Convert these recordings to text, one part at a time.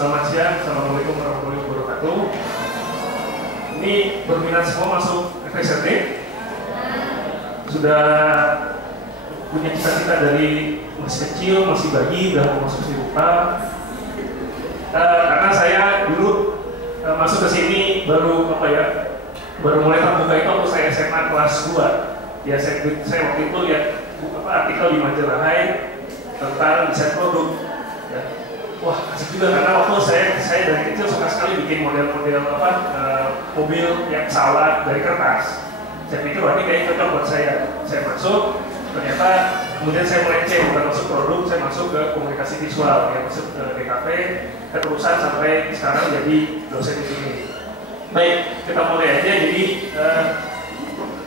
Selamat siang, Assalamualaikum warahmatullahi wabarakatuh. Ini berminat semua masuk FSRT? Sudah punya cita-cita dari masih kecil, masih bayi, udah mau masuk Sirupa? Karena saya dulu masuk ke sini baru baru mulai terbuka itu waktu saya SMA kelas 2. Ya saya waktu itu lihat artikel di majalah Hai tentang desain produk. Ya. Wah, asik juga karena waktu saya dari kecil suka sekali bikin model-model mobil yang pesawat dari kertas. Saya pikir wah ini kayaknya cocok buat saya. Saya masuk, ternyata kemudian saya melenceng bukan masuk produk, saya masuk ke komunikasi visual, ya masuk ke DKV, keterusan sampai sekarang jadi dosen di sini. Baik, kita mulai aja. Jadi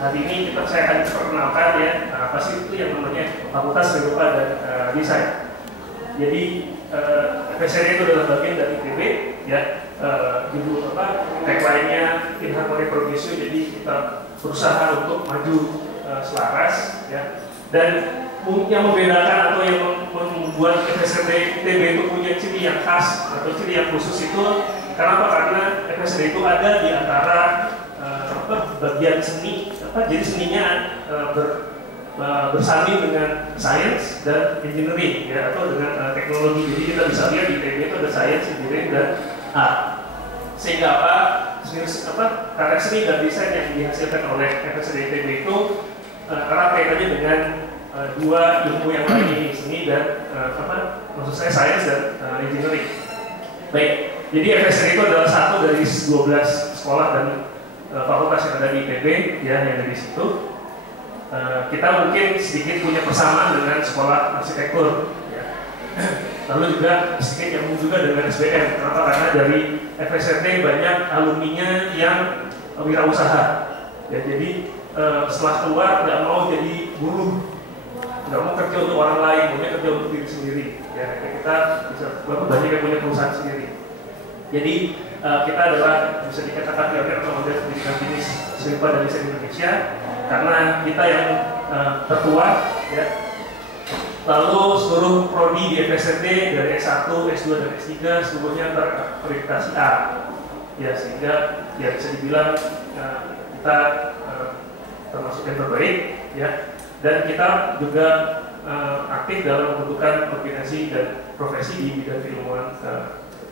hari ini saya akan perkenalkan ya apa sih itu yang namanya Fakultas Rupa dan Desain. Jadi FSRT itu adalah bagian dari ITB, ya. Judul tagline-nya In Harmony Progression. Jadi kita berusaha untuk maju selaras, ya. Dan yang membedakan atau yang membuat FSRT ITB itu punya ciri yang khas atau ciri yang khusus itu kenapa? Karena FSRT itu ada di antara bagian seni, jadi seninya bersanding dengan sains dan engineering, ya, atau dengan teknologi. Jadi kita bisa lihat di ITB itu ada sains, engineering dan art. Sehingga karya seni dan desain yang dihasilkan oleh FSRT ITB itu erat kaitannya dengan dua ilmu yang lain ini, seni dan maksud saya sains dan engineering. Baik, jadi FSRT itu adalah satu dari 12 sekolah dan fakultas yang ada di ITB, ya, yang ada di situ. Kita mungkin sedikit punya persamaan dengan sekolah arsitektur, ya. Lalu juga sedikit yang juga dengan SBM. Kenapa? Karena dari FSRT banyak alumninya yang wirausaha, ya. Jadi setelah keluar nggak mau jadi buruh, nggak mau kerja untuk orang lain, maunya kerja untuk diri sendiri, ya. Kita bisa banyak yang punya perusahaan sendiri. Jadi kita adalah bisa dikatakan pionir atau model pendidikan bisnis Sirupa dan Desain Indonesia karena kita yang tertua, ya. Lalu seluruh prodi di FSRT dari S1, S2 dan S3 seluruhnya terakreditasi A, ya, sehingga ya bisa dibilang kita termasuk yang terbaik, ya. Dan kita juga aktif dalam pembentukan koordinasi dan profesi di bidang keilmuan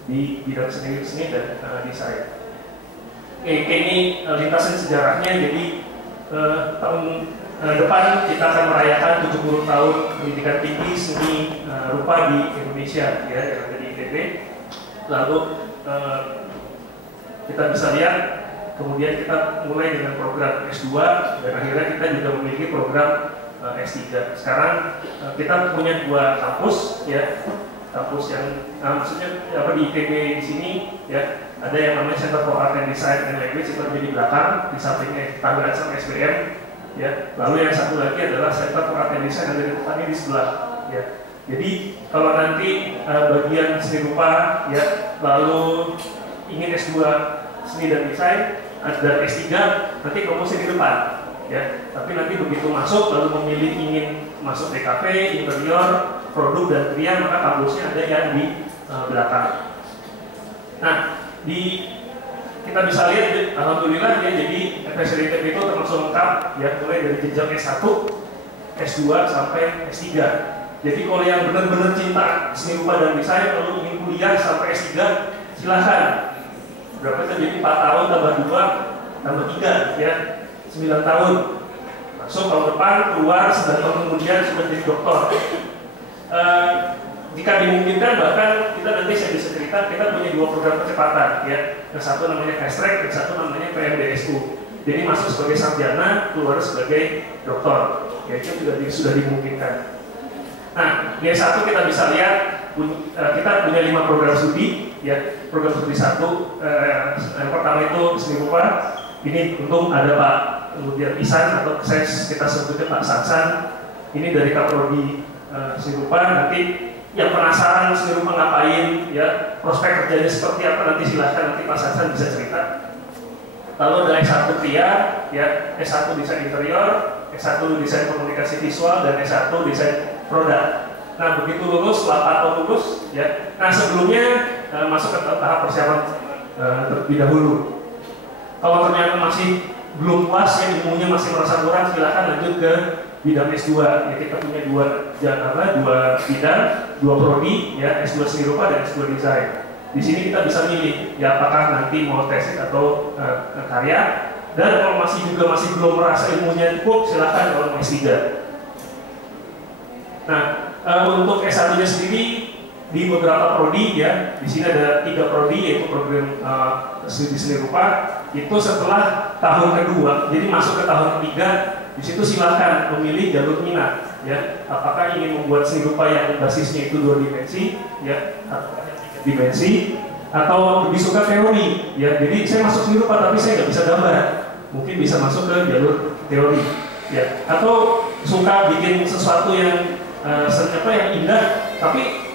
di bidang seni dan desain. Ini lintasan sejarahnya. Jadi tahun depan kita akan merayakan 70 tahun pendidikan tinggi seni rupa di Indonesia, ya, yang ada di ITB. Lalu kita bisa lihat kemudian kita mulai dengan program S2 dan akhirnya kita juga memiliki program S3. Sekarang kita punya 2 kampus, ya. Kampus yang maksudnya di ITB di sini, ya, ada yang namanya Center for Art and Design and Language, itu ada di belakang, di sampingnya Tangerang sama SBM, ya. Lalu yang satu lagi adalah Center for Art and Design, ada di depannya di sebelah, ya. Jadi kalau nanti bagian seni rupa, ya, lalu ingin S2 seni dan desain dan S3, nanti kamu di depan, ya. Tapi nanti begitu masuk lalu memilih ingin masuk DKV, interior, produk dan kria, maka kampusnya ada yang di belakang. Nah, kita bisa lihat, alhamdulillah, ya, jadi FSRT ITB itu termasuk lengkap, ya, mulai dari jenjang S1, S2 sampai S3. Jadi kalau yang benar-benar cinta seni rupa dan desain lalu ingin kuliah sampai S3, silahkan. Berapa itu? Jadi 4 tahun tambah 2 tambah 3, ya, 9 tahun. Masuk tahun depan, keluar 9 tahun kemudian sudah jadi doktor. Jika dimungkinkan, bahkan kita nanti saya bisa cerita, kita punya 2 program percepatan, ya. Yang satu namanya fast track, yang satu namanya PMDSU. Jadi masuk sebagai sarjana, keluar sebagai doktor, ya, itu juga sudah dimungkinkan. Nah, di S1 kita bisa lihat kita punya 5 program studi, ya. Program studi 1 yang pertama itu seni rupa. Ini untung ada Pak kemudian Isan atau saya kita sebutnya Pak Sansan. Ini dari Kaprodi seni rupa. Nanti yang penasaran seni rupa ngapain, ya, prospek kerjanya seperti apa, nanti silahkan nanti Pak Sansan bisa cerita. Lalu ada S1 kria, ya, S1 desain interior, S1 desain komunikasi visual, dan S1 desain produk. Nah, begitu lulus, setelah 4 tahun lulus, ya. Nah, sebelumnya masuk ke tahap persiapan terlebih dahulu. Kalau ternyata masih belum puas, ya ilmunya masih merasa kurang, silakan lanjut ke bidang S2. Ya, kita punya dua bidang, dua prodi, ya S2 seni rupa dan S2 desain. Di sini kita bisa milih, ya apakah nanti mau tesis atau karya. Dan kalau masih belum merasa ilmunya cukup, silakan kalau mau S3. Nah, untuk S1-nya sendiri di beberapa prodi, ya di sini ada 3 prodi, yaitu program studi seni rupa. Itu setelah tahun kedua, jadi masuk ke tahun ketiga, di situ silakan memilih jalur minat, ya apakah ingin membuat seni rupa yang basisnya itu 2 dimensi, ya atau 3 dimensi, atau lebih suka teori, ya jadi saya masuk seni rupa tapi saya nggak bisa gambar, mungkin bisa masuk ke jalur teori, ya atau suka bikin sesuatu yang yang indah tapi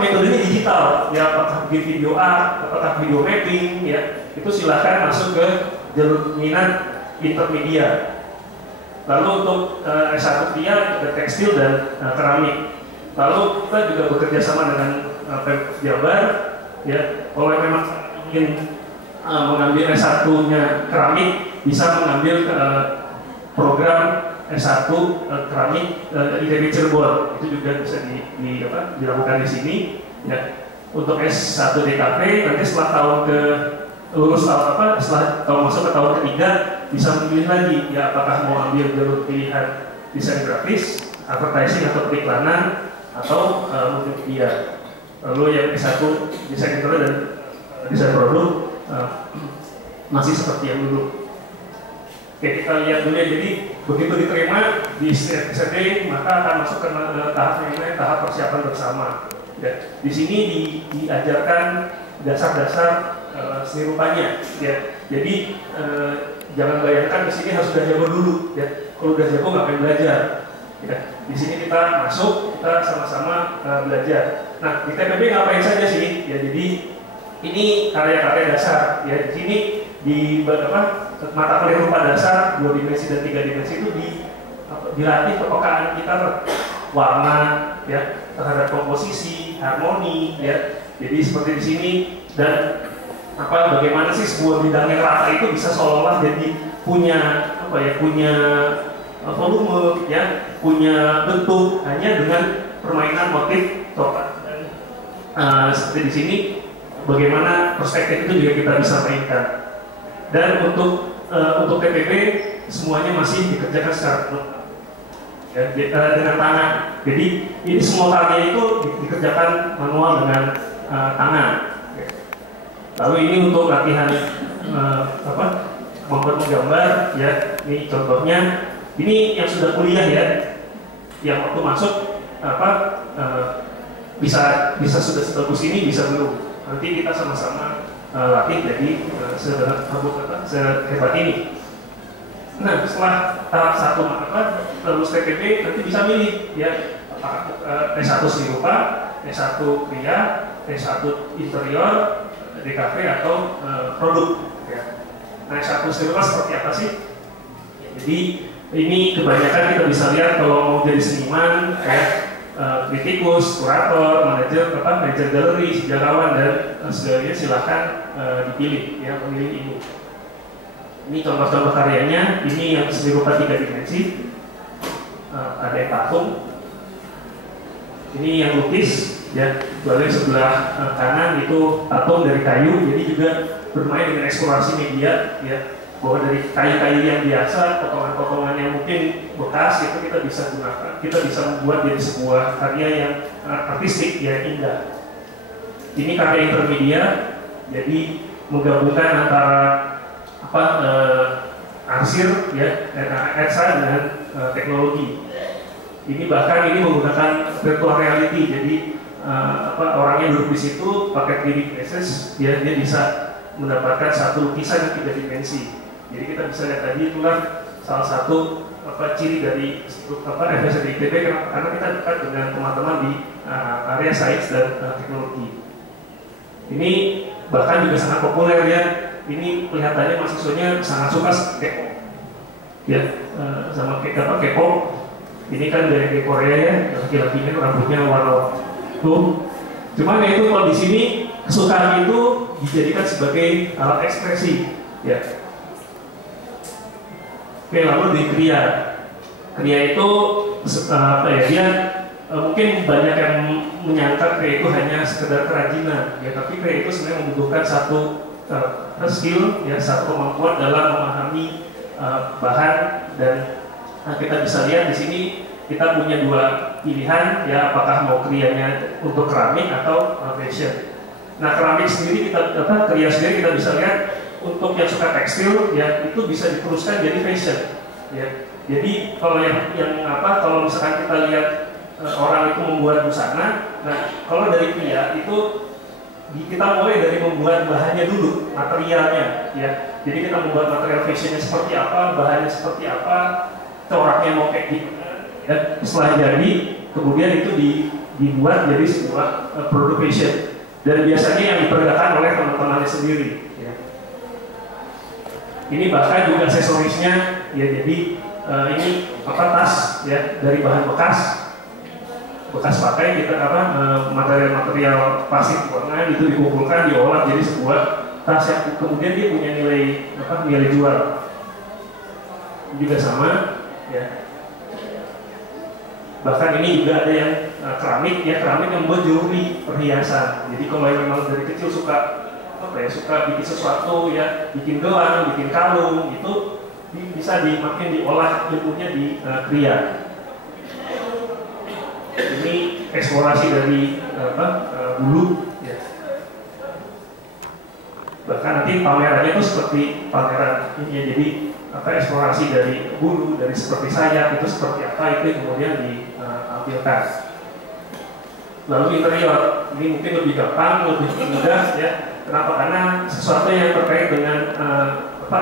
metodenya digital, ya apakah bikin video art, apakah video mapping, ya itu silahkan masuk ke jalur minat intermedia. Lalu untuk S1 dia ada tekstil dan keramik. Lalu kita juga bekerja sama dengan Pemprov Jabar, ya kalau memang ingin mengambil S1-nya keramik, bisa mengambil program S1 keramik ITB Cirebon. Itu juga bisa dilakukan di sini, ya. Untuk S1 DKV nanti setelah tahun setelah masuk ke tahun ketiga bisa memilih lagi, ya apakah mau ambil jalur pilihan desain grafis, advertising atau periklanan, atau multimedia. Lalu yang S1 desain interior dan desain produk masih seperti yang dulu. Oke, kita lihat dulu ya. Jadi begitu diterima di SRD, maka akan masuk ke tahap yang lain, tahap persiapan bersama. Ya, di sini diajarkan dasar-dasar seni rupanya. Ya, jadi jangan bayangkan di sini harus sudah jago dulu. Ya, kalau udah jago ngapain belajar? Ya, di sini kita masuk, kita sama-sama belajar. Nah, di TPB ngapain saja sih? Ya, jadi ini karya-karya dasar. Ya, di sini di mata kuliah rupa dasar 2 dimensi dan 3 dimensi itu dilatih kepekaan kita warna, ya terhadap komposisi, harmoni, ya. Jadi seperti di sini, dan bagaimana sih sebuah bidang yang rata itu bisa seolah-olah jadi punya volume, ya punya bentuk hanya dengan permainan motif coklat. Dan seperti di sini bagaimana perspektif itu juga kita bisa mainkan. Dan untuk TPB semuanya masih dikerjakan secara dengan tangan. Jadi ini semua karya itu dikerjakan manual dengan tangan. Lalu ini untuk latihan kemampuan menggambar, ya ini contohnya. Ini yang sudah kuliah, ya yang waktu masuk bisa sudah sebagus ini, bisa belum. Nanti kita sama-sama latih jadi sehebat ini. Nah, setelah tahap 1 lulus TPB nanti bisa milih, ya S1 seni rupa, S1 kria, S1 interior, DKV atau produk, ya. Nah, S1 seni rupa seperti apa sih? Jadi ini kebanyakan kita bisa lihat kalau mau jadi seniman, kritikus, kurator, manajer galeri, sejarawan, dan segalanya silahkan dipilih, ya memilih ini. Ini contoh-contoh karyanya. Ini yang seni rupa 3 dimensi, ada yang patung. Ini yang lukis, ya. Lalu sebelah kanan itu patung dari kayu. Jadi juga bermain dengan eksplorasi media, ya. Bahwa dari kayu-kayu yang biasa, potongan-potongan yang mungkin bekas itu kita bisa gunakan, kita bisa membuat jadi sebuah karya yang artistik, yang indah. Ini karya intermedia, jadi menggabungkan antara arsir, ya, ERSA dengan teknologi. Ini bahkan ini menggunakan virtual reality, jadi orangnya duduk di situ pakai 3D glasses, dia bisa mendapatkan satu lukisan yang 3 dimensi. Jadi kita bisa lihat tadi, itulah salah satu ciri dari FSD ITB, karena kita dekat dengan teman-teman di area sains dan teknologi. Ini bahkan juga sangat populer, ya. Ini kelihatannya mahasiswanya sangat suka K-pop, ya, sama K-pop. Ini kan dari Korea, ya, laki-lakinya rambutnya warna tuh. Cuman ya itu kalau di sini kesukaan itu dijadikan sebagai alat ekspresi, ya. Oke, lalu di kriya. Kriya itu apa ya? Dia mungkin banyak yang menyangka kriya itu hanya sekedar kerajinan, ya. Tapi kriya itu sebenarnya membutuhkan satu skill, ya, satu kemampuan dalam memahami bahan, dan kita bisa lihat di sini kita punya dua pilihan, ya, apakah mau krianya untuk keramik atau fashion. Nah, keramik sendiri kriya sendiri kita bisa lihat untuk yang suka tekstil, ya, itu bisa diteruskan jadi fashion, ya. Jadi kalau kalau misalkan kita lihat orang itu membuat busana, nah kalau dari kriya itu kita mulai dari membuat bahannya dulu, materialnya, ya. Jadi kita membuat material fashionnya seperti apa, bahannya seperti apa, coraknya mau kayak gimana. Ya, setelah jadi, kemudian itu dibuat jadi sebuah produk fashion, dan biasanya yang diperdagangkan oleh teman-temannya sendiri, ya. Ini bahkan juga aksesorisnya, ya, jadi ini tas, ya, dari bahan bekas pakai, kita material plastik warna itu dikumpulkan, diolah jadi sebuah tas yang kemudian dia punya nilai jual. Juga sama, ya. Bahkan ini juga ada yang keramik, ya, keramik yang membuat jewelry, perhiasan. Jadi kalau yang memang dari kecil suka bikin sesuatu, ya, bikin gelang, bikin kalung, itu bisa makin diolah ilmunya di kriya. Ini eksplorasi dari bulu, ya. Bahkan nanti pamerannya itu seperti pameran ini, ya, jadi eksplorasi dari bulu, dari seperti sayap itu seperti apa, itu kemudian ditampilkan. Lalu interior ini mungkin lebih gampang, lebih mudah, ya. Kenapa? Karena sesuatu yang terkait dengan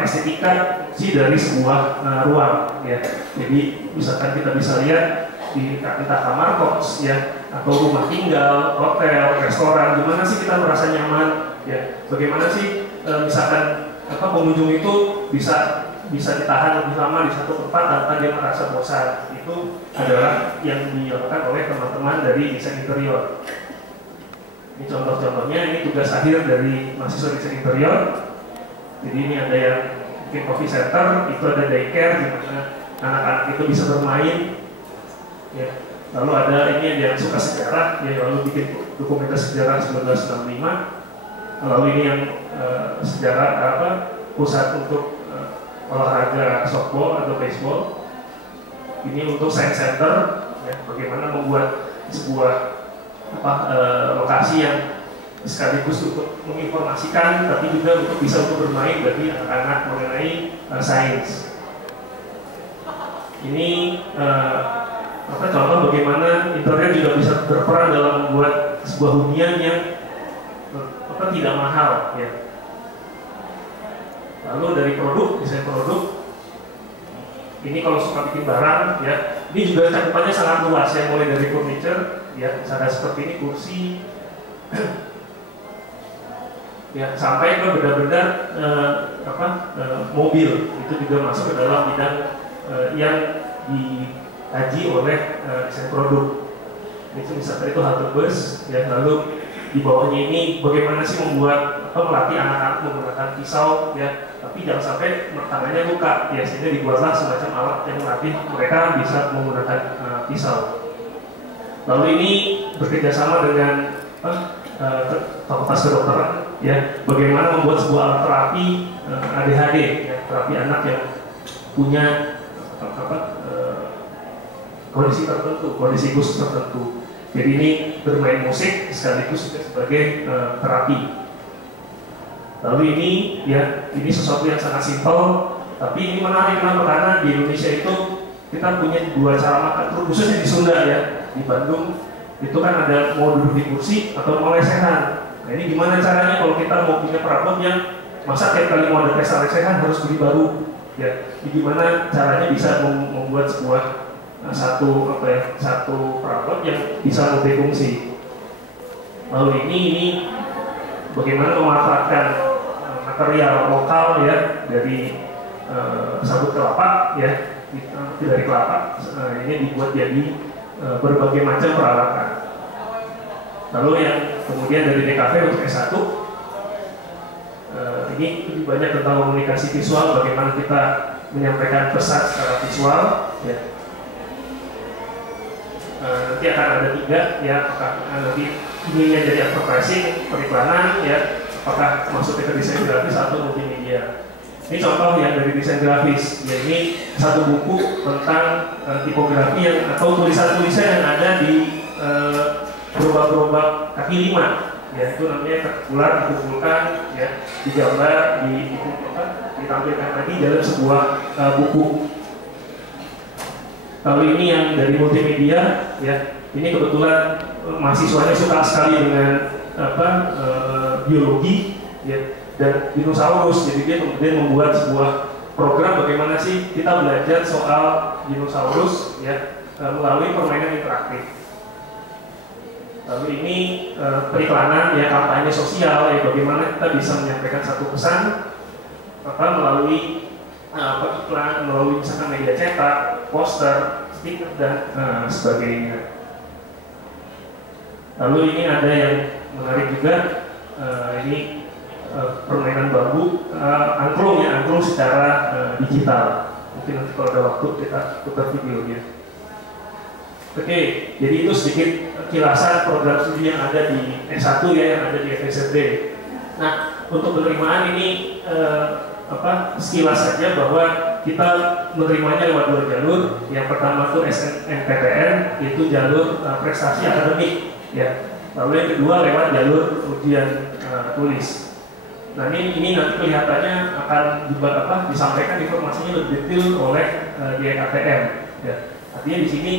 estetika dari sebuah ruang, ya. Jadi misalkan kita bisa lihat di entah kamar kos, ya, atau rumah tinggal, hotel, restoran, gimana sih kita merasa nyaman, ya. Bagaimana sih misalkan pengunjung itu bisa ditahan lebih lama di satu tempat tanpa dia merasa bosan. Itu adalah yang dilakukan oleh teman-teman dari desain interior. Ini contoh-contohnya, ini tugas akhir dari mahasiswa desain interior. Jadi ini ada yang bikin coffee center, itu ada daycare di mana anak-anak itu bisa bermain, ya. Lalu ada ini yang suka sejarah, ya, lalu bikin dokumentasi sejarah 1965. Lalu ini yang sejarah pusat untuk olahraga softball atau baseball. Ini untuk science center, ya, bagaimana membuat sebuah lokasi yang sekaligus untuk menginformasikan, tapi juga untuk bisa untuk bermain bagi anak-anak mengenai sains. Ini contoh bagaimana internet juga bisa berperan dalam membuat sebuah hunian yang tidak mahal, ya. Lalu dari desain produk, ini kalau suka bikin barang, ya, ini juga cakupannya sangat luas, ya, mulai dari furniture, ya, misalnya seperti ini kursi, ya, sampai ke benda-benda mobil, itu juga masuk ke dalam bidang yang dikaji oleh desain produk. Itu misalnya itu halte bus, ya, lalu di bawahnya ini bagaimana sih melatih anak-anak menggunakan pisau, ya, tapi jangan sampai tangannya luka, ya, sehingga dibuatlah semacam alat yang melatih mereka bisa menggunakan pisau. Lalu ini bekerjasama dengan fakultas kedokteran, ya, bagaimana membuat sebuah alat terapi ADHD, ya, terapi anak yang punya kondisi tertentu, kondisi khusus tertentu. Jadi ini bermain musik sekaligus juga sebagai terapi. Lalu ini, ya, ini sesuatu yang sangat simpel, tapi ini menarik. Kenapa? Karena di Indonesia itu kita punya dua cara makan, khususnya di Sunda, ya. Di Bandung itu kan ada mau duduk di kursi atau mau lesehan. Nah, ini gimana caranya kalau kita mau punya perabot yang masa tiap kali mau ada pesta lesehan harus beli baru, ya. Jadi gimana caranya bisa membuat sebuah satu perabot yang bisa multifungsi. Lalu ini bagaimana memanfaatkan material lokal, ya, dari sabut kelapa, ya, dari kelapa, ini dibuat jadi berbagai macam peralatan. Lalu yang kemudian dari DKV untuk S1, ini lebih banyak tentang komunikasi visual, bagaimana kita menyampaikan pesan secara visual. Ya. Nanti akan ada 3, ya, apakah nanti ininya jadi advertising, periklanan, ya, apakah masuknya ke desain grafis atau multimedia. Ini contoh yang dari desain grafis. Ya, ini satu buku tentang tipografi yang atau tulisan-tulisan yang ada di gerobak-gerobak kaki 5. Ya, itu namanya terkular, dikumpulkan, ya, digambar, ditampilkan lagi dalam sebuah buku. Lalu ini yang dari multimedia, ya, ini kebetulan mahasiswanya suka sekali dengan biologi, ya, dan dinosaurus. Jadi dia kemudian membuat sebuah program bagaimana sih kita belajar soal dinosaurus, ya, melalui permainan interaktif. Lalu ini periklanan, ya, kampanye sosial, ya, bagaimana kita bisa menyampaikan satu pesan melalui iklan, melalui misalkan media cetak, poster, stiker, dan sebagainya. Lalu ini ada yang menarik juga, ini permainan bambu, angklung, ya, angklung secara digital. Mungkin nanti kalau ada waktu kita putar videonya. Oke, jadi itu sedikit kilasan program studi yang ada di S1, ya, yang ada di FSRD. Nah, untuk penerimaan ini sekilas saja bahwa kita menerimanya lewat 2 jalur. Yang pertama itu SNMPTN, yaitu jalur prestasi akademik, ya. Lalu yang kedua lewat jalur ujian tulis. Nah, ini nanti kelihatannya akan disampaikan informasinya lebih detail oleh DKTM, ya. Artinya di sini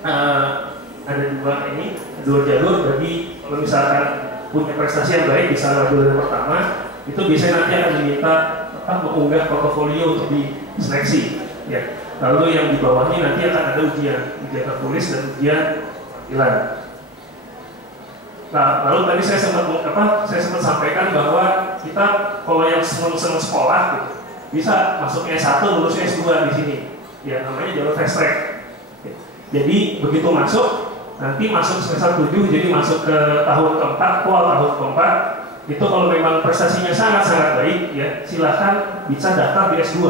ada 2 jalur. Bagi kalau misalkan punya prestasi yang baik bisa lewat jalur yang pertama, itu biasanya nanti akan diminta mengunggah portofolio untuk diseleksi, ya. Lalu yang di bawahnya nanti akan ada ujian tertulis dan ujian tampilan. Nah, lalu tadi saya sempat sampaikan bahwa kita kalau yang senang sekolah, gitu, bisa masuk S1 lulus S2 di sini, ya, namanya jalur fast track. Jadi begitu masuk, nanti masuk semester 7, jadi masuk ke tahun keempat, tahun keempat. Itu kalau memang prestasinya sangat-sangat baik, ya, silahkan bisa daftar di S2.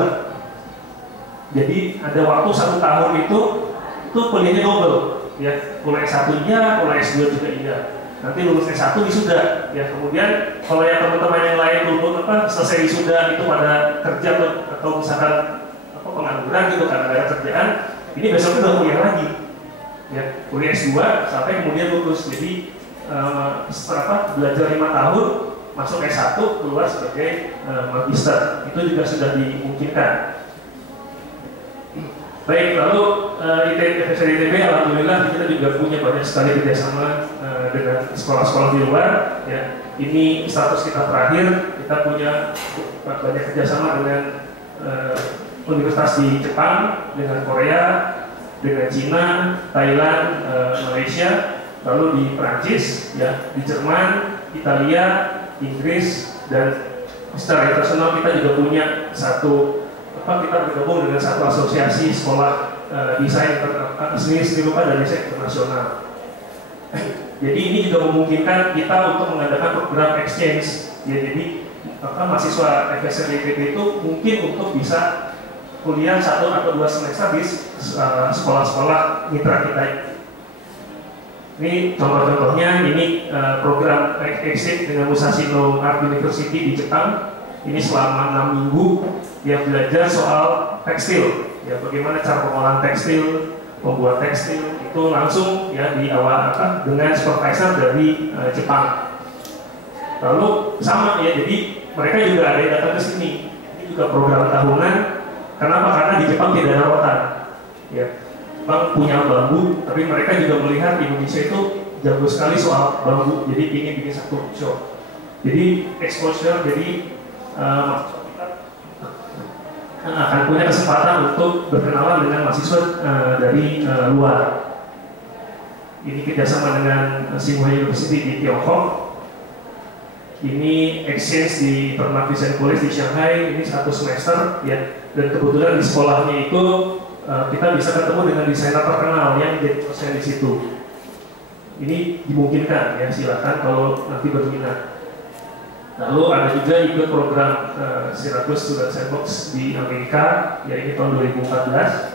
Jadi ada waktu 1 tahun itu kuliahnya double, ya, kuliah S1 iya, kuliah S2 juga iya. Nanti lulus S1 wisuda, ya. Kemudian kalau yang teman-teman yang lain dulu selesai wisuda itu pada kerja atau misalkan pengangguran gitu karena ada kerjaan, ini besoknya udah kuliah lagi, ya, kuliah S2 sampai kemudian lulus. Jadi belajar 5 tahun, masuk S1, keluar sebagai magister, itu juga sudah dimungkinkan. Baik, lalu FSRD ITB alhamdulillah kita juga punya banyak sekali kerjasama dengan sekolah-sekolah di luar, ya. Ini status kita terakhir, kita punya banyak kerjasama dengan universitas di Jepang, dengan Korea, dengan Cina, Thailand, Malaysia, lalu di Perancis, ya, di Jerman, Italia, Inggris, dan secara internasional kita juga punya kita bergabung dengan satu asosiasi sekolah desain seni rupa dan desain internasional. Jadi ini juga memungkinkan kita untuk mengadakan program exchange, ya. Jadi mahasiswa FSRD ITB itu mungkin untuk bisa kuliah 1 atau 2 semester di sekolah-sekolah mitra kita. Ini contoh-contohnya, ini program exchange dengan Musashi no Art University di Jepang. Ini selama 6 minggu yang belajar soal tekstil, ya, bagaimana cara pengolahan tekstil, membuat tekstil itu langsung, ya, di awal dengan supervisor dari Jepang. Lalu sama, ya, jadi mereka juga ada yang datang ke sini. Ini juga program tahunan. Kenapa? Karena di Jepang tidak ada rotan, ya. Jepang punya bambu, tapi mereka juga melihat Indonesia itu jago sekali soal bambu, jadi ingin bikin satu workshop. Jadi exposure, jadi akan punya kesempatan untuk berkenalan dengan mahasiswa dari luar. Ini kerjasama dengan Tsinghua University di Tiongkok. Ini exchange di Permak Design College di Shanghai. Ini 1 semester, ya. Dan kebetulan di sekolahnya itu kita bisa ketemu dengan desainer terkenal yang jadi dosen di situ. ini dimungkinkan ya, silakan kalau nanti berminat. Lalu ada juga ikut program Syracuse Student Sandbox di Amerika, ya ini tahun 2014.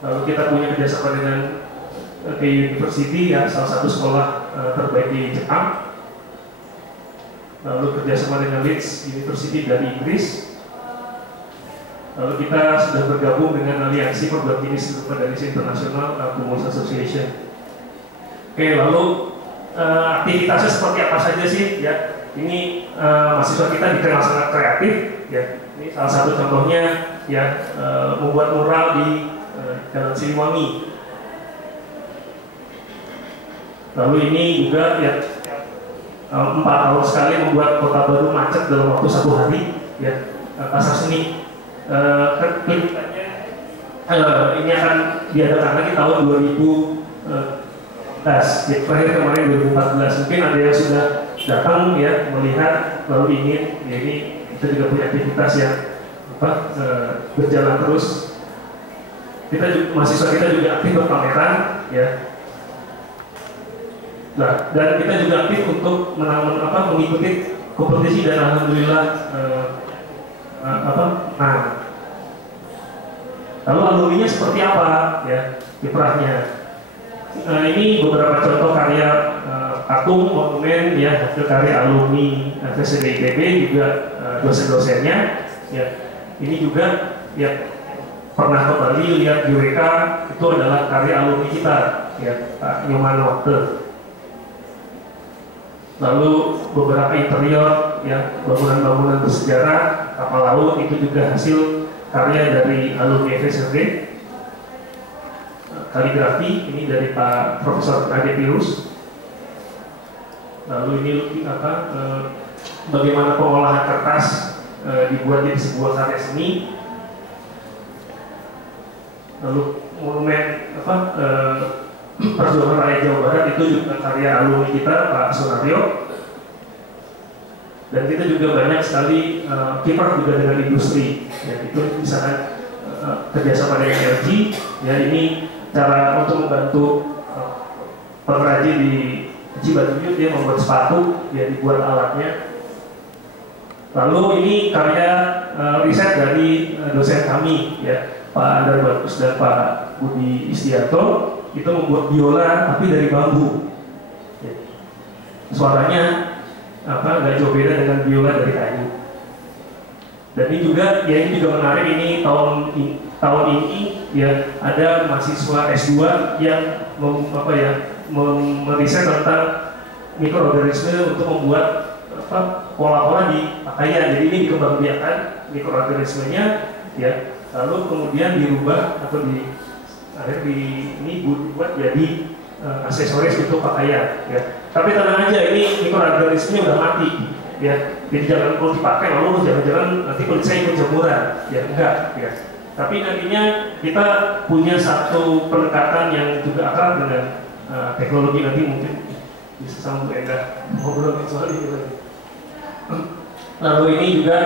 Lalu kita punya kerjasama dengan Keio University ya, salah satu sekolah terbaik di Jepang. Lalu kerjasama dengan Leeds University dari Inggris. Lalu kita sudah bergabung dengan Aliansi Perguruan Tinggi Standarisasi Internasional Cumulus Association. Oke, lalu aktivitasnya seperti apa saja sih? Ya, ini mahasiswa kita dikenal sangat kreatif. Ya, ini salah satu contohnya ya, membuat mural di Jalan Siliwangi. Lalu ini juga ya 4 tahun sekali membuat kota baru macet dalam waktu 1 hari. Ya, pasar seni. Ini akan diadakan lagi tahun 2014. Terakhir kemarin 2014. Mungkin ada yang sudah datang ya melihat lalu ingin. Ya, ini kita juga punya aktivitas yang berjalan terus. Mahasiswa kita juga aktif berpameran ya. Nah, dan kita juga aktif untuk mengikuti kompetisi dan alhamdulillah lalu alumninya seperti apa ya kiprahnya. Ini beberapa contoh karya patung monumen ya, hasil karya alumni FSD ITB juga dosen-dosennya ya. Ini juga ya pernah ke Bali lihat di WK, itu adalah karya alumni kita ya, Pak Nyoman Wakte. Lalu beberapa interior ya, bangunan-bangunan bersejarah, kapal laut itu juga hasil karya dari alumni FSD. Kaligrafi ini dari Pak Profesor Ade Pirus. Lalu ini bagaimana pengolahan kertas dibuat jadi sebuah karya seni. Lalu monumen Perjuangan Rakyat Jawa Barat itu juga karya alumni kita Pak Sunario. Dan kita juga banyak sekali kiprah juga dengan industri ya, itu misalkan kerjasama dengan LG ya, ini cara untuk membantu pengrajin di Cibaduyut dia membuat sepatu ya, dibuat alatnya. Lalu ini karya riset dari dosen kami ya, Pak Andar Bagus dan Pak Budi Istianto, itu membuat biola tapi dari bambu ya. Suaranya nggak jauh beda dengan biola dari kayu. Dan ini juga ya, ini juga menarik, ini tahun ini ya ada mahasiswa S2 yang meriset tentang mikroorganisme untuk membuat pola-pola di pakaian. Jadi ini dikembangbiakan mikroorganismenya ya, lalu kemudian dirubah atau ini dibuat jadi aksesoris untuk pakaian ya. Tapi tenang aja, ini mikroorganismenya udah mati ya, jadi jangan perlu dipakai lalu jangan-jangan nanti kulit saya ikut jamuran ya, enggak ya. Tapi nantinya kita punya satu pendekatan yang juga akrab dengan teknologi, nanti mungkin bisa sama Bu Endah ngobrolin soal ini lagi. Lalu ini juga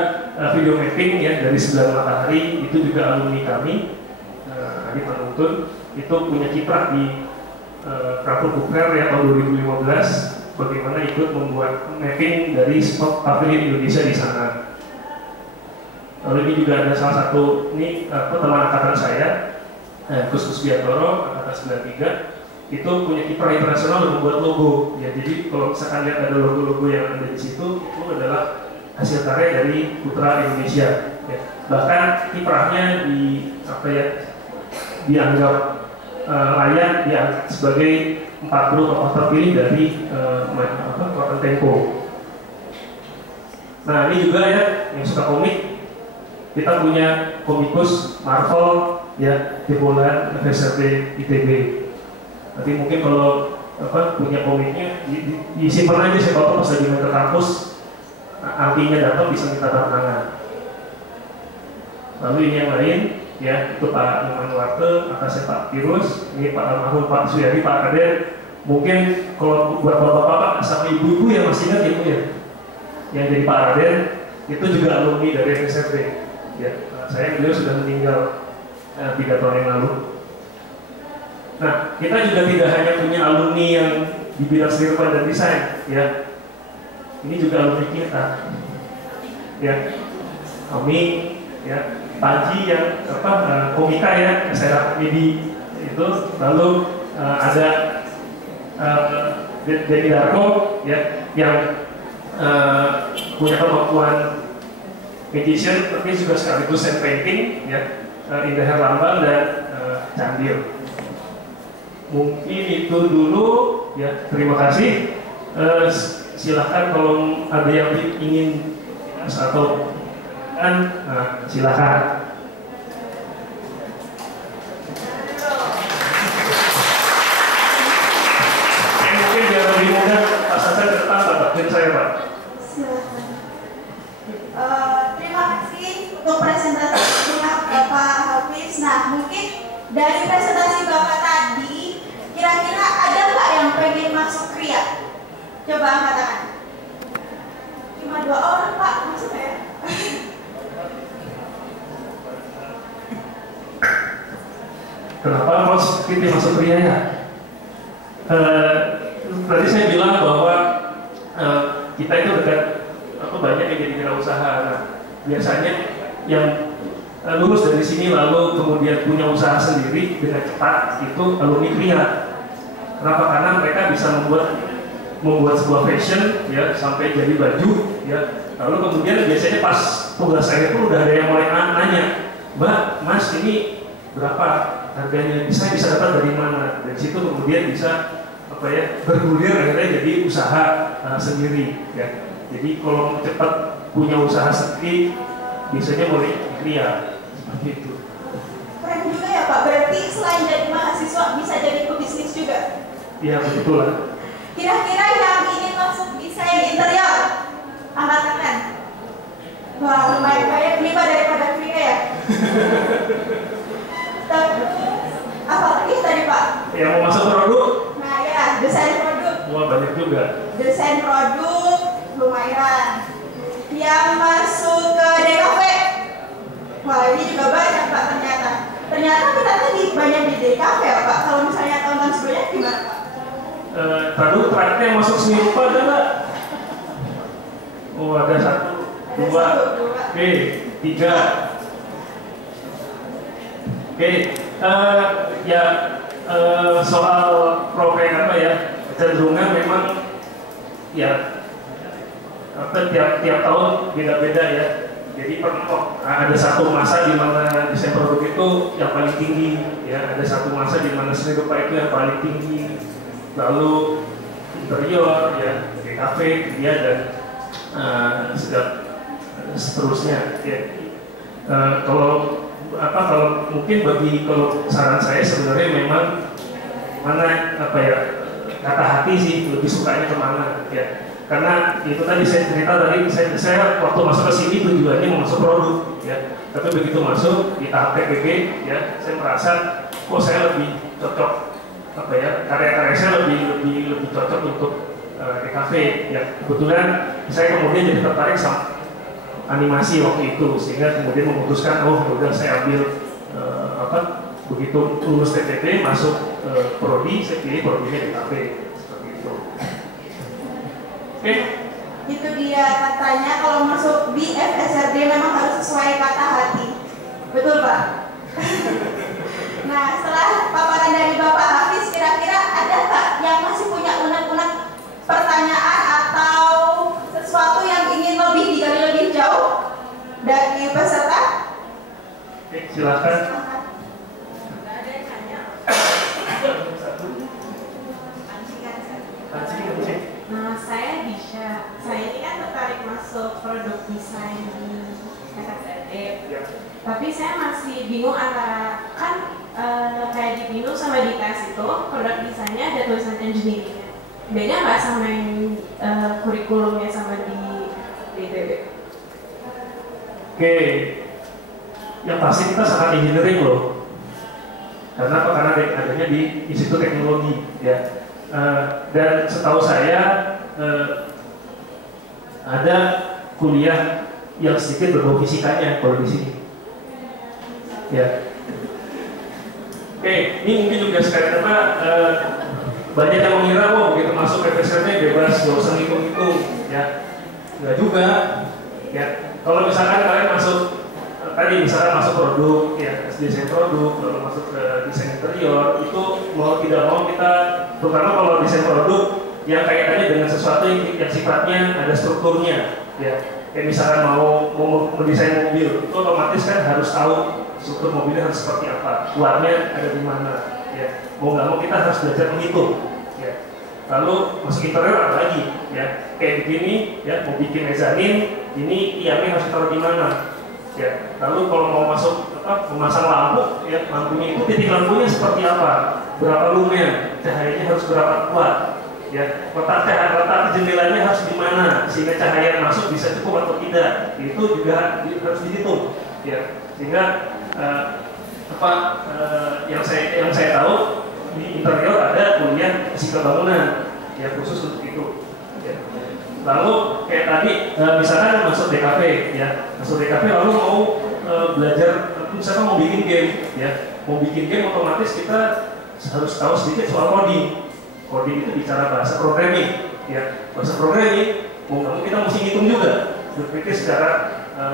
video mapping ya dari 9 matahari, itu juga alumni kami Adi Panuntun, itu punya kiprah di Frankfurt Book Fair ya tahun 2015, bagaimana ikut membuat mapping dari spot pavilion Indonesia di sana. Lalu ini juga ada salah satu teman angkatan saya, Gus Biantoro, angkatan 93, itu punya kiprah internasional membuat logo ya. Jadi kalau misalkan lihat ada logo-logo yang ada di situ, itu adalah hasil karya dari putra Indonesia ya. Bahkan kiprahnya dianggap layak diangkat sebagai 40 tokoh terpilih dari Rotten Tempo. Nah ini juga ya yang suka komik, kita punya komikus Marvel ya di bulan FSD ITB. Nanti mungkin kalau punya komiknya disimpan aja, saya tahu pas lagi ke kampus artinya datang bisa minta tanda tangan. Lalu ini yang lain ya, itu Pak Nyoman Wakte, atasnya Pak Pirus, ini Pak almarhum Pak Suyadi, Pak Kader. Mungkin kalau buat bapak-bapak sama ibu-ibu yang masih ingat itu ya, yang jadi Pak Kader itu juga alumni dari FSD ya. Saya beliau sudah meninggal 3 tahun yang lalu. Nah, kita juga tidak hanya punya alumni yang di bidang seni rupa dan desain, ya. Ini juga alumni kita, ya. Kami, ya, Panji yang komika ya, saya Medi itu, lalu ada Dedi Darko, ya, yang punya kemampuan magician, tapi juga sekaligus hand painting, ya, Indah Herlambang dan Candil. Mungkin itu dulu, ya. Terima kasih. Silahkan kalau ada yang ingin atau silakan. Mungkin biar lebih mudah, Pak Sasan ke depan, Pak. Bantuin saya, Pak. Silakan. Terima kasih untuk presentasinya Bapak Hafiz. Nah, mungkin dari presentasi Bapak tadi, kira-kira ada nggak yang pengen masuk KRIA? Coba angkat tangan. Cuma 2 orang, Pak. Masuk ya? Kenapa harus kita masuk KRIA ya? Tadi saya bilang bahwa kita itu dekat banyak yang jadi wirausaha. Nah, biasanya yang lulus dari sini lalu kemudian punya usaha sendiri dengan cepat itu alumni KRIA. Kenapa? Karena mereka bisa membuat sebuah fashion, ya, sampai jadi baju, ya. Lalu kemudian biasanya pas tugas saya itu udah ada yang mulai nanya, Mbak, Mas, ini berapa harganya? Saya bisa dapat dari mana? Dari situ kemudian bisa bergulir akhirnya jadi usaha sendiri, ya. Jadi kalau cepat punya usaha sendiri biasanya mulai KRIA seperti itu. Keren juga ya Pak. Berarti selain jadi mahasiswa bisa jadi pebisnis juga? Iya, betul lah. Kira-kira yang ingin masuk desain interior, angkat tangan. Wah, lumayan banyak nih Pak daripada KRIA ya. Terus apa lagi tadi Pak? Yang mau masuk produk? Nah ya, desain produk. Wah, banyak juga. Desain produk lumayan. Yang masuk ke DKV, wah ini juga banyak Pak ternyata. Ternyata kita tadi banyak di DKV ya Pak. Kalau misalnya tahun-tahun sebelumnya gimana Pak? Produk terakhir yang masuk seni rupa ada nggak? Oh, ada 1, 2, oke, 3. Oke, ya, soal program apa ya, kecenderungan memang ya tiap tahun beda-beda ya. Jadi ada satu masa di mana desain produk itu yang paling tinggi, ya. Ada satu masa di mana seni rupa itu yang paling tinggi. Lalu interior, ya, DKV, dia dan seterusnya. Ya. Kalau mungkin kalau saran saya sebenarnya memang mana kata hati sih, lebih sukanya kemana, ya. Karena itu tadi saya cerita tadi, saya waktu masuk ke sini tujuannya mau masuk produk, ya. Tapi begitu masuk di tahap PPG, ya, saya merasa kok saya lebih cocok, karya-karya saya lebih cocok untuk DKV, ya. Kebetulan saya kemudian jadi tertarik sama animasi waktu itu, sehingga kemudian memutuskan, oh udah saya ambil begitu lulus TTP masuk prodi, saya pilih prodinya DKV, seperti itu. Itu dia katanya kalau masuk di FSRD memang harus sesuai kata hati. Betul Pak? Nah, setelah paparan dari Bapak Hafiz, kira-kira ada Pak yang masih punya unek-unek pertanyaan atau sesuatu yang ingin lebih digali lebih jauh dari peserta? Oke, silakan. Saya bisa. Saya ini kan tertarik masuk produk desain di FSRD. Ya. Tapi saya masih bingung antara kayak di BINU sama di TES itu produk desainnya ada tulisan engineering-nya. Beda nggak sama yang kurikulumnya sama di ITB? Oke, yang pasti kita sangat engineering loh. Karena apa? Karena adanya di Institut Teknologi, ya. Dan setahu saya ada kuliah yang sedikit berbau fisikanya kalau di sini, ya. Oke, ini mungkin juga sekali banyak yang mengira begitu masuk FSRD bebas, gak usah ngitung-ngitung, ya. Nggak juga, ya. Kalau misalkan kalian masuk tadi misalkan masuk produk, ya, desain produk, lalu masuk ke desain interior, itu mau tidak mau kita, terutama kalau desain produk yang kaitannya dengan sesuatu yang sifatnya ada strukturnya, ya. Kayak misalkan mau mendesain mobil, itu otomatis kan harus tahu struktur mobilnya harus seperti apa, kuatnya ada di mana, ya. Mau nggak mau kita harus belajar menghitung, ya. Lalu masuk interior ada lagi, ya. Kayak begini, ya, mau bikin mezanin, ini tiangnya harus taruh di mana, ya. Lalu kalau mau masuk memasang lampu, ya, lampunya itu titik lampunya seperti apa, berapa lumen, cahayanya harus berapa kuat. Ya, letak jendelanya harus di mana sehingga cahaya yang masuk bisa cukup atau tidak, itu juga harus dihitung, ya. Sehingga yang saya tahu di interior ada kuliah fisika bangunan, ya, khusus untuk itu, ya. Lalu kayak tadi misalkan masuk DKV, ya, masuk DKV lalu mau belajar misalkan mau bikin game, ya, mau bikin game otomatis kita harus tahu sedikit soal coding. Coding itu bicara bahasa programming, ya. Bahasa programming, mau nggak mau kita mesti hitung juga, berpikir secara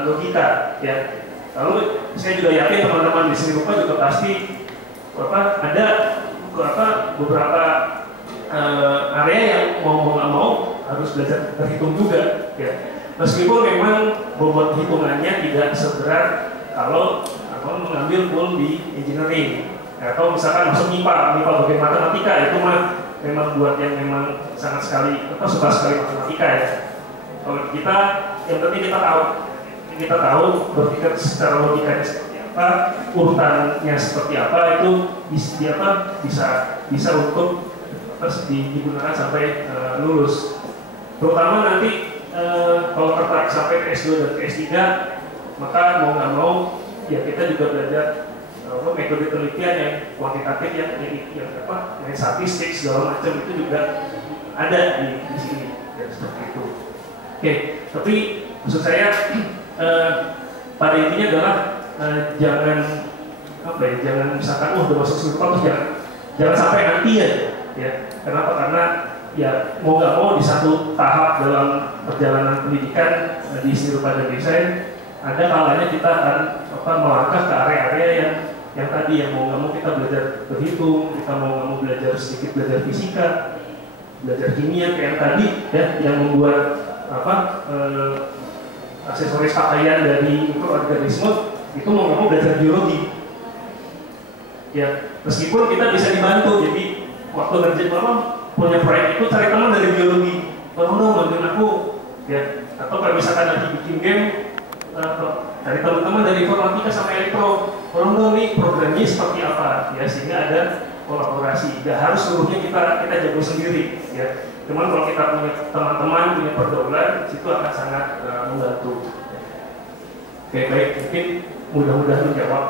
logika, ya. Lalu saya juga yakin teman-teman di sini rupa juga pasti ada beberapa area yang mau nggak mau harus belajar berhitung juga, ya. Meskipun memang bobot hitungannya tidak seberat kalau mengambil full di engineering, atau misalkan masuk MIPA bagian matematika, itu mah memang buat yang memang sangat sekali suka sekali matematika, ya. Kalau kita yang penting kita tahu berpikir secara logikanya seperti apa, urutannya seperti apa, itu bisa untuk digunakan sampai lulus. Terutama nanti kalau tertarik sampai ke S2 dan ke S3, maka mau nggak mau ya kita juga belajar metode penelitian yang kuantitatif, yang statistik segala macam, itu juga ada di sini, ya, seperti itu. Oke, tapi maksud saya pada intinya adalah jangan misalkan udah masuk sekolah terus jangan sampai nanti ya. Kenapa? Karena ya mau nggak mau di satu tahap dalam perjalanan pendidikan di seni rupa dan desain ada kalanya kita akan melangkah ke area-area yang tadi, yang mau nggak mau kita belajar berhitung, kita mau nggak mau sedikit belajar fisika, belajar kimia kayak yang tadi, ya, yang membuat aksesoris pakaian dari mikroorganisme, itu mau nggak mau belajar biologi, ya. Meskipun kita bisa dibantu, jadi waktu ngerjain punya proyek itu cari teman dari biologi, tolong dong bantuin aku, ya. Atau kalau misalkan lagi bikin game, dari teman-teman dari informatika sama elektro, tolong dong nih programnya seperti apa, ya, sehingga ada kolaborasi. Tidak harus seluruhnya kita jago sendiri, ya. Cuman kalau kita punya teman-teman, punya pergaulan, itu akan sangat membantu. Oke, baik, mungkin mudah-mudahan menjawab.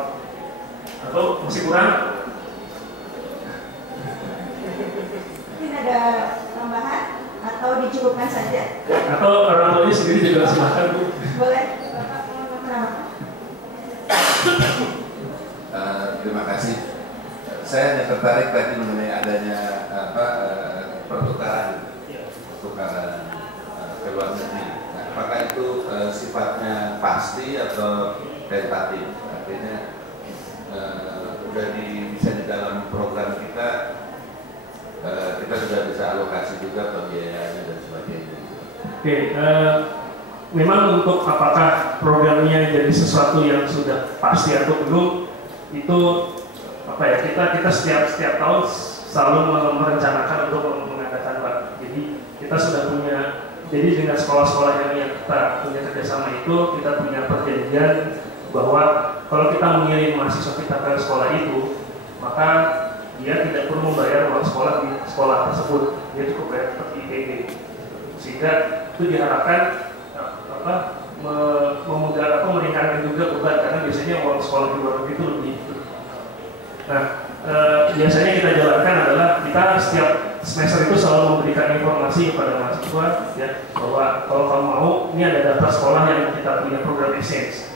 Atau masih kurang? Mungkin ada tambahan atau dicukupkan saja? Atau orang tuanya sendiri juga silahkan, Bu. Boleh. Terima kasih. Saya hanya tertarik tadi mengenai adanya pertukaran ke luar negeri. Nah, apakah itu sifatnya pasti atau tentatif? Artinya bisa di dalam program kita sudah bisa alokasi juga pembiayaannya dan sebagainya. Oke, memang untuk apakah programnya jadi sesuatu yang sudah pasti atau belum, itu kita setiap tahun selalu merencanakan untuk mengadakan, Pak. Jadi kita sudah punya, jadi dengan sekolah-sekolah yang kita punya kerjasama itu, kita punya perjanjian bahwa kalau kita mengirim mahasiswa kita ke sekolah itu, maka dia tidak perlu membayar uang sekolah di sekolah tersebut, dia cukup bayar seperti IPB, sehingga itu diharapkan memudahkan atau meringankan juga beban, karena biasanya uang sekolah di luar negeri itu lebih. Nah, biasanya kita jalankan adalah kita setiap semester itu selalu memberikan informasi kepada mahasiswa, ya, bahwa kalau kamu mau, ini ada daftar sekolah yang kita punya program exchange.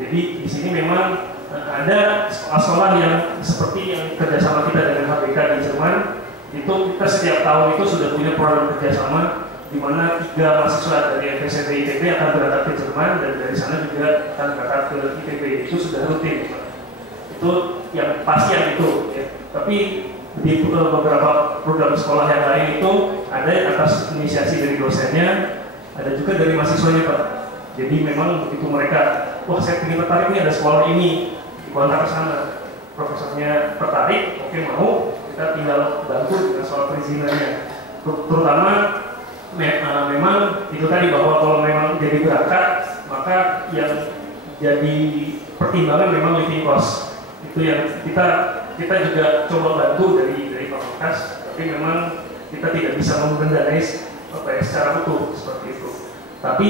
Jadi di sini memang ada sekolah-sekolah yang seperti yang kerjasama kita dengan HBK di Jerman, itu kita setiap tahun itu sudah punya program kerjasama di mana 3 mahasiswa dari FSRD ITB akan berangkat ke Jerman dan dari sana juga akan berangkat ke ITB. Itu sudah rutin, itu yang pasti yang itu ya. Tapi di beberapa program sekolah yang lain itu ada atas inisiasi dari dosennya, ada juga dari mahasiswanya Pak. Jadi memang begitu mereka, wah saya ingin tertarik nih ada sekolah ini, dikontak ke sana, profesornya tertarik, oke mau, kita tinggal bantu dengan soal perizinannya. Terutama memang itu tadi bahwa kalau memang jadi berangkat, maka yang jadi pertimbangan memang living cost. Itu yang kita juga coba bantu dari fakultas, tapi memang kita tidak bisa membendanai secara utuh seperti itu. Tapi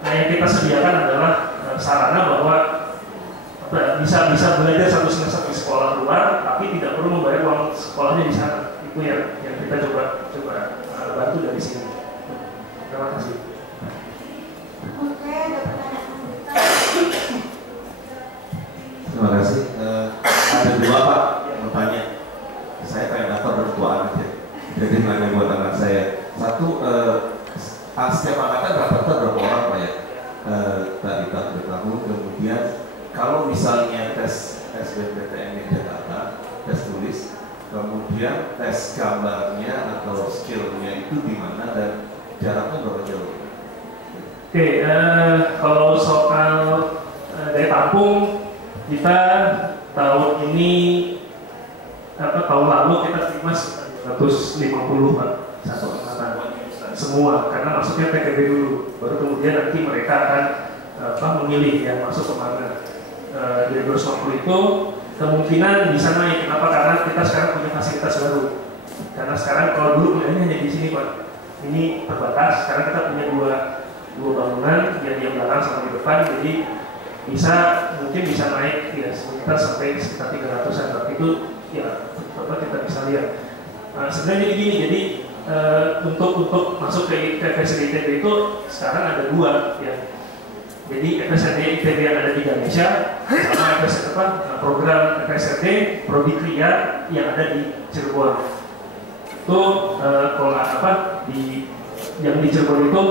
yang kita sediakan adalah sarana bahwa bisa belajar 1 semester di sekolah luar, tapi tidak perlu membayar uang sekolahnya di sana. Itu yang kita coba bantu dari sini. Terima kasih. Oke, ada pertanyaan lanjutan. Terima kasih. Ada 2 Pak yang bertanya. Saya kayak daftar bertuaan aja. Jadi nanya buat anak saya. Satu, setiap angkatan rata-rata berapa orang Pak ya? Tadi tahun. Kemudian kalau misalnya tes SBMPTN di Jakarta, tes tulis, kemudian tes gambarnya atau skillnya itu di mana dan jaraknya berapa jauh? Oke, kalau soal daya tampung, kita tahun ini tahun lalu kita terima 150 Pak, satu angkatan semua, karena masuknya PTB dulu, baru kemudian nanti mereka akan memilih yang masuk kemana. Dari 250 itu kemungkinan bisa naik. Kenapa? Karena kita sekarang punya fasilitas baru. Karena sekarang kalau dulu kuliahnya hanya di sini Pak, ini terbatas. Sekarang kita punya dua bangunan yang di belakang sama di depan, jadi mungkin bisa naik ya sekitar 300-an. Tapi itu ya kita bisa lihat. Sebenarnya jadi gini, jadi untuk masuk ke FSRD ITB itu sekarang ada 2 ya. Jadi FSRD ITB yang ada di Indonesia sama program FSRD Prodi Kria yang ada di Cirebon. Itu kalau yang di Cirebon itu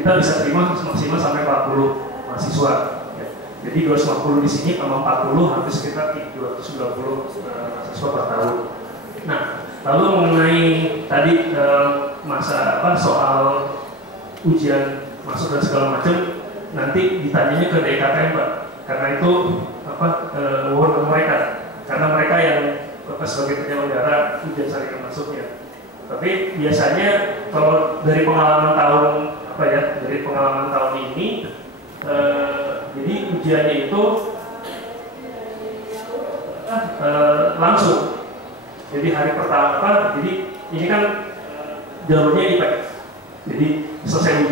kita bisa terima maksimal sampai 40 mahasiswa. Ya. Jadi 250 di sini tambah 40 hampir sekitar 290 mahasiswa per tahun. Nah, lalu mengenai tadi soal ujian masuk dan segala macam, nanti ditanyanya ke DKTM Pak, karena itu wewenang mereka, karena mereka yang sebagai penyelenggara ujian saringan masuknya. Tapi biasanya kalau dari pengalaman tahun ini, jadi ujiannya itu langsung. Jadi hari pertama jadi ini kan jalurnya IPS. Jadi selesai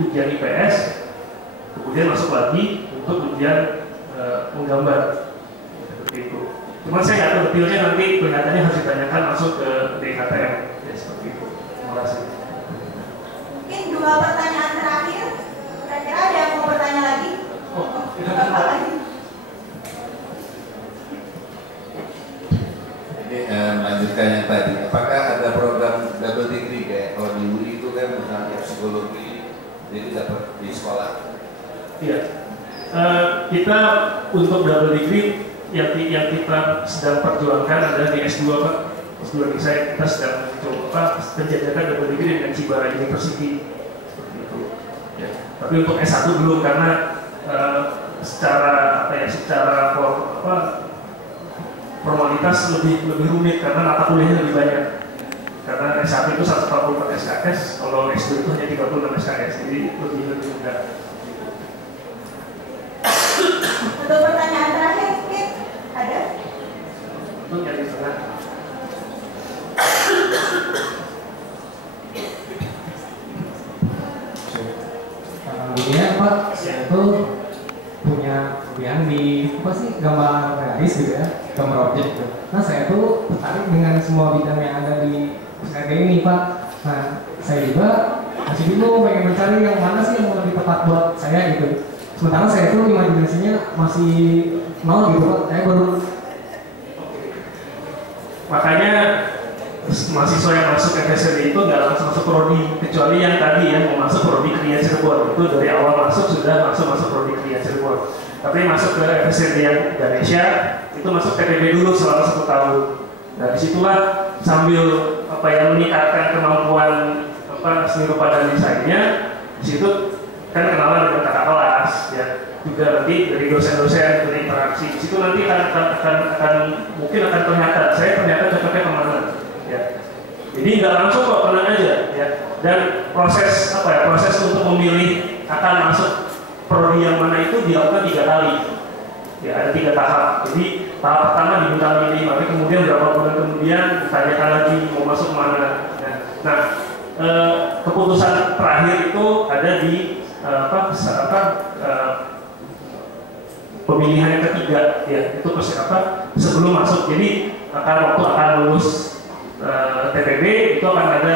ujian IPS, kemudian masuk lagi untuk ujian menggambar seperti itu. Cuma saya nggak tahu detailnya, nanti kelihatannya harus ditanyakan masuk ke DKTM ya, seperti itu. Terima kasih. Mungkin 2 pertanyaan terakhir. Kira-kira ada yang mau bertanya lagi? Bapak lagi. Ini melanjutkan yang tadi. Apakah ada program double degree kayak kalau di UI itu kan misalnya psikologi, jadi dapat di sekolah? Iya. Kita untuk double degree yang kita sedang perjuangkan adalah di S2 Pak. S2 desain kita sedang mencoba penjajakan double degree dengan Cibarai University seperti itu. Ya. Tapi untuk S1 belum, karena secara formalitas lebih rumit karena mata kuliahnya lebih banyak. Karena S1 itu 144 SKS, kalau S2 itu hanya 36 SKS, jadi lebih mudah. Untuk pertanyaan terakhir mungkin ada? Itu yang di tengah. Iya Pak, saya itu punya kuliah di gambar realis gitu ya, gambar objek gitu. Nah saya tuh tertarik dengan semua bidang yang ada di SKD ini Pak. Nah saya juga masih bingung pengen mencari yang mana sih yang lebih tepat buat saya gitu. sementara saya itu imajinasinya masih nol gitu Pak. Saya baru makanya mahasiswa yang masuk FSRD itu nggak langsung masuk prodi, kecuali yang tadi yang mau masuk prodi Kria Cirebon itu dari awal masuk sudah masuk prodi Kria Cirebon. Tapi masuk ke FSRD yang Indonesia itu masuk PTB dulu selama 1 tahun. Nah disitulah sambil apa yang meningkatkan kemampuan seni rupa dan desainnya, di situ kan kenalan dengan kakak kelas ya, juga nanti dari dosen-dosen berinteraksi. Di situ nanti akan mungkin akan kelihatan saya ternyata cocoknya kemana ya. Jadi nggak langsung kok, tenang aja ya. Dan proses proses untuk memilih akan masuk prodi yang mana itu dilakukan 3 kali ya, ada 3 tahap. Jadi tahap pertama diminta milih, tapi kemudian beberapa bulan kemudian ditanyakan lagi mau masuk mana ya. Nah keputusan terakhir itu ada di pemilihan yang ketiga ya, itu sebelum masuk. Jadi akan lulus TPB itu akan ada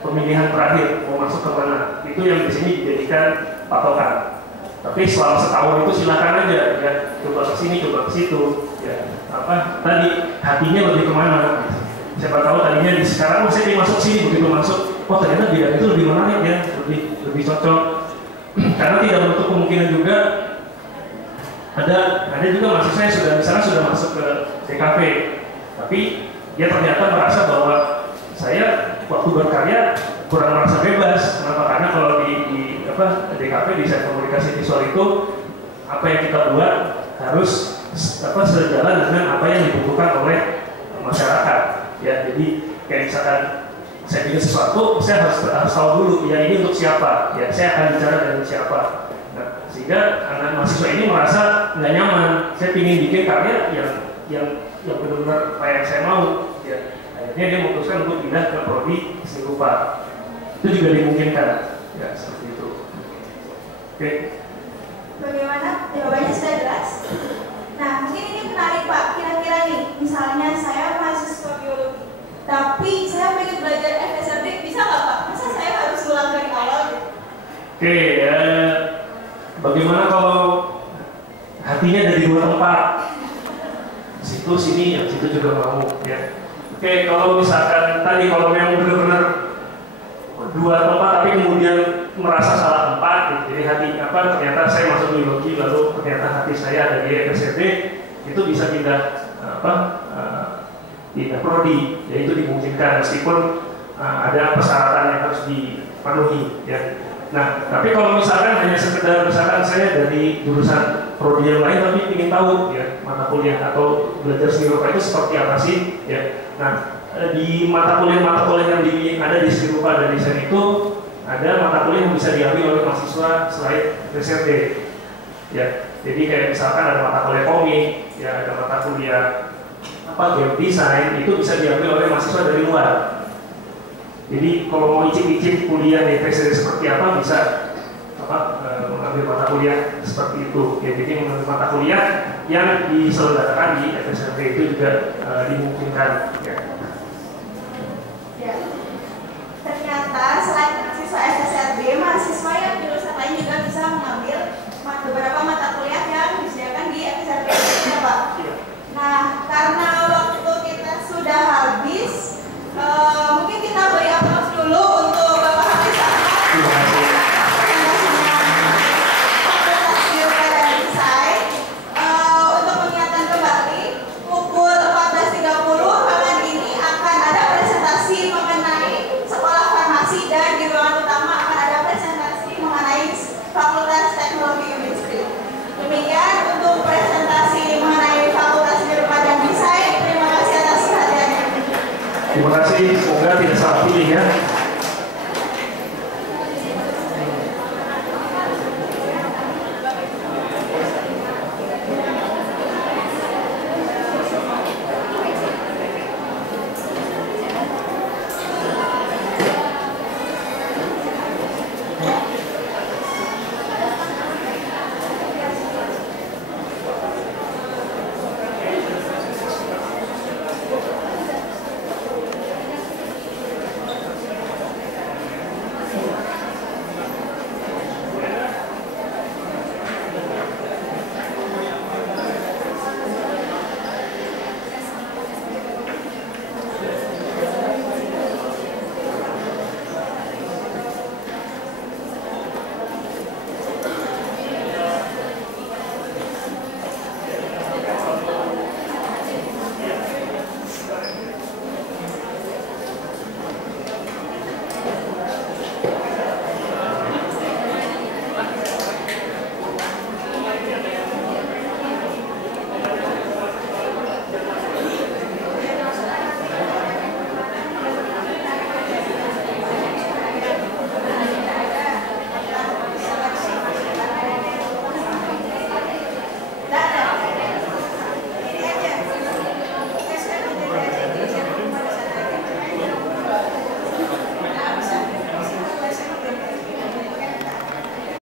pemilihan terakhir mau masuk ke mana, itu yang di sini dijadikan patokan. Tapi selama setahun itu silakan aja ya, coba ke sini coba ke situ ya, tadi hatinya lebih kemana gitu. Siapa tahu tadinya sekarang saya ingin masuk sini, begitu masuk oh ternyata bidang itu lebih menarik ya, lebih cocok. Karena tidak menutup kemungkinan juga ada juga mahasiswa yang misalnya sudah masuk ke DKV, tapi dia ternyata merasa bahwa saya waktu berkarya kurang merasa bebas. Kenapa? Karena kalau di DKV, desain komunikasi visual itu apa yang kita buat harus sejalan dengan apa yang dibutuhkan oleh masyarakat ya. Jadi kayak misalkan saya bikin sesuatu, saya harus tahu dulu ya ini untuk siapa ya, saya akan bicara dengan siapa. Nah, sehingga anak mahasiswa ini merasa nggak nyaman. Saya ingin bikin karya yang benar-benar apa yang saya mau ya. Akhirnya dia memutuskan untuk pindah ke prodi seni rupa. Itu juga dimungkinkan ya, seperti itu. Oke. Bagaimana? Jawabannya sudah jelas. Nah, mungkin ini menarik Pak. Kira-kira nih, misalnya saya mahasiswa biologi, tapi saya pengen belajar FSRD, bisa nggak Pak? Masa saya harus ulang dari awal gitu? Oke, bagaimana kalau hatinya dari 2 tempat? Situ sini, yang situ juga mau ya. Oke, kalau misalkan tadi kalau memang benar-benar 2 tempat tapi kemudian merasa salah tempat gitu. Jadi hati ternyata saya masuk biologi lalu ternyata hati saya ada di FSRD, itu bisa pindah pindah prodi ya, itu dimungkinkan meskipun ada persyaratan yang harus dipenuhi ya. Nah, tapi kalau misalkan hanya sekedar misalkan saya dari jurusan prodi yang lain tapi ingin tahu ya mata kuliah atau belajar seni rupa itu seperti apa sih ya. Nah, di mata kuliah yang ada di seni rupa dan desain itu ada mata kuliah yang bisa diambil oleh mahasiswa selain FSRD ya. Jadi kayak misalkan ada mata kuliah komik ya, ada mata kuliah game design, itu bisa diambil oleh mahasiswa dari luar. Jadi kalau mau icip-icip kuliah di FSRD seperti apa, bisa mengambil mata kuliah seperti itu ya. Jadi mengambil mata kuliah yang diselenggarakan di FSRD itu juga dimungkinkan ya. Ya. Ternyata selain mahasiswa FSRD, mahasiswa yang jurusan lain juga bisa mengambil beberapa mata kuliah yang disediakan di FSRD ya Pak. Nah, karena waktu kita sudah habis, mungkin kita beri aplaus dulu untuk Bapak Hafiz Ahmad. Terima kasih. Fakultas Seni Rupa dan Desain. Untuk mengingatkan kembali, pukul 14.30 malam ini akan ada presentasi mengenai sekolah farmasi, dan di ruangan utama akan ada presentasi mengenai Fakultas Teknologi Industri. Demikian untuk presentasi mengenai Fakultas Seni Rupa dan Desain. Terima kasih atas perhatiannya. Terima kasih, semoga tidak salah pilih ya.